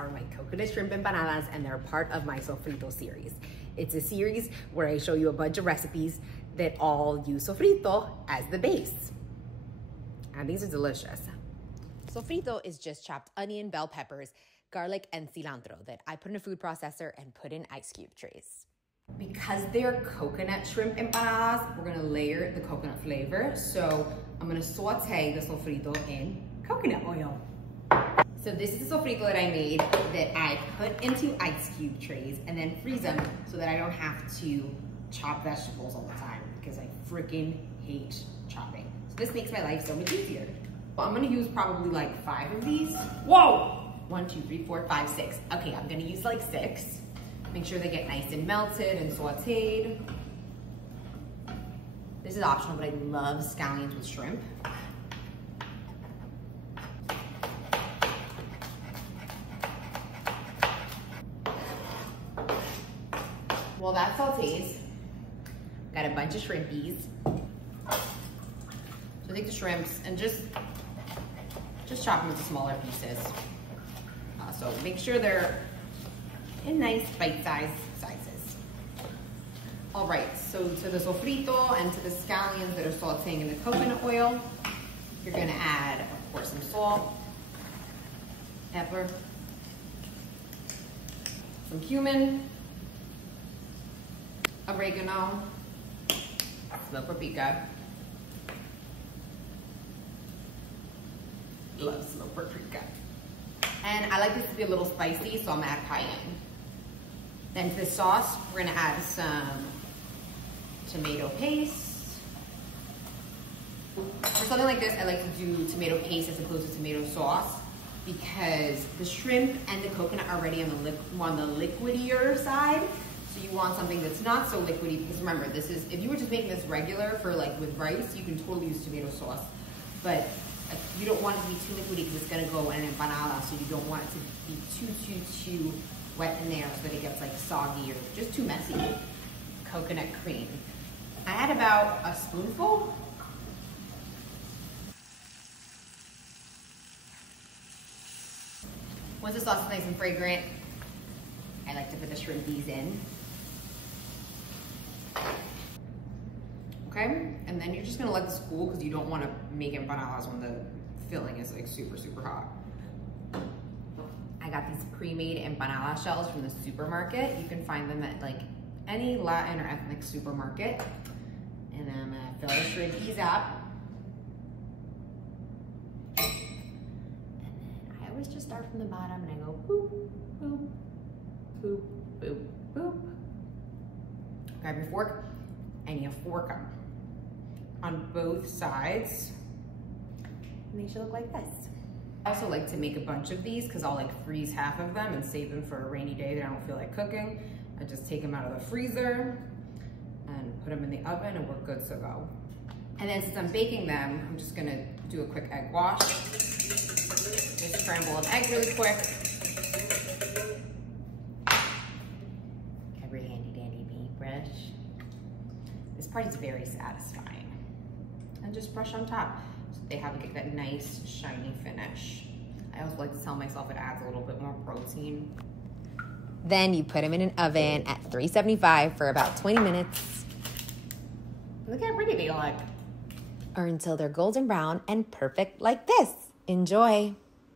are my coconut shrimp empanadas, and they're part of my sofrito series. It's a series where I show you a bunch of recipes that all use sofrito as the base. And these are delicious. Sofrito is just chopped onion, bell peppers, garlic, and cilantro that I put in a food processor and put in ice cube trays. Because they're coconut shrimp empanadas, we're gonna layer the coconut flavor. So I'm gonna saute the sofrito in coconut oil. So this is the sofrito that I made that I put into ice cube trays and then freeze them so that I don't have to chop vegetables all the time because I freaking hate chopping. So this makes my life so much easier. Well, I'm gonna use probably like 5 of these. Whoa! 1, 2, 3, 4, 5, 6. Okay, I'm gonna use like 6. Make sure they get nice and melted and sauteed. This is optional, but I love scallions with shrimp. While that sautés, got a bunch of shrimpies. So take the shrimps and just chop them into smaller pieces. So make sure they're in nice bite-sized sizes. All right, so to the sofrito and to the scallions that are sauteing in the coconut oil, you're gonna add, of course, some salt, pepper, some cumin, oregano, smoked paprika. Love smoked paprika. And I like this to be a little spicy, so I'm gonna add cayenne. Then to the sauce, we're gonna add some tomato paste. For something like this, I like to do tomato paste as opposed to tomato sauce because the shrimp and the coconut are already on the liquidier side. So you want something that's not so liquidy, because remember, this is, if you were just making this regular for like with rice, you can totally use tomato sauce. But you don't want it to be too liquidy because it's gonna go in an empanada, so you don't want it to be too wet in there so that it gets like soggy or just too messy. Coconut cream. I add about a spoonful. Once the sauce is nice and fragrant, I like to put the shrimpies in. Okay, and then you're just gonna let this cool because you don't want to make empanadas when the filling is like super hot. I got these pre-made empanada shells from the supermarket. You can find them at like any Latin or ethnic supermarket. And I'm gonna fill the shrimpies up. And then I always just start from the bottom and I go boop, boop, boop, boop, boop. Grab your fork and you fork them on both sides. And they should look like this. I also like to make a bunch of these because I'll like freeze half of them and save them for a rainy day that I don't feel like cooking. I just take them out of the freezer and put them in the oven and we're good to go. And then since I'm baking them, I'm just gonna do a quick egg wash. Just scramble an egg really quick. Every handy dandy paintbrush. This part is very satisfying. And just brush on top so they have like that nice shiny finish. I also like to tell myself it adds a little bit more protein. Then you put them in an oven at 375 for about 20 minutes. Look how pretty they look. Or until they're golden brown and perfect like this. Enjoy.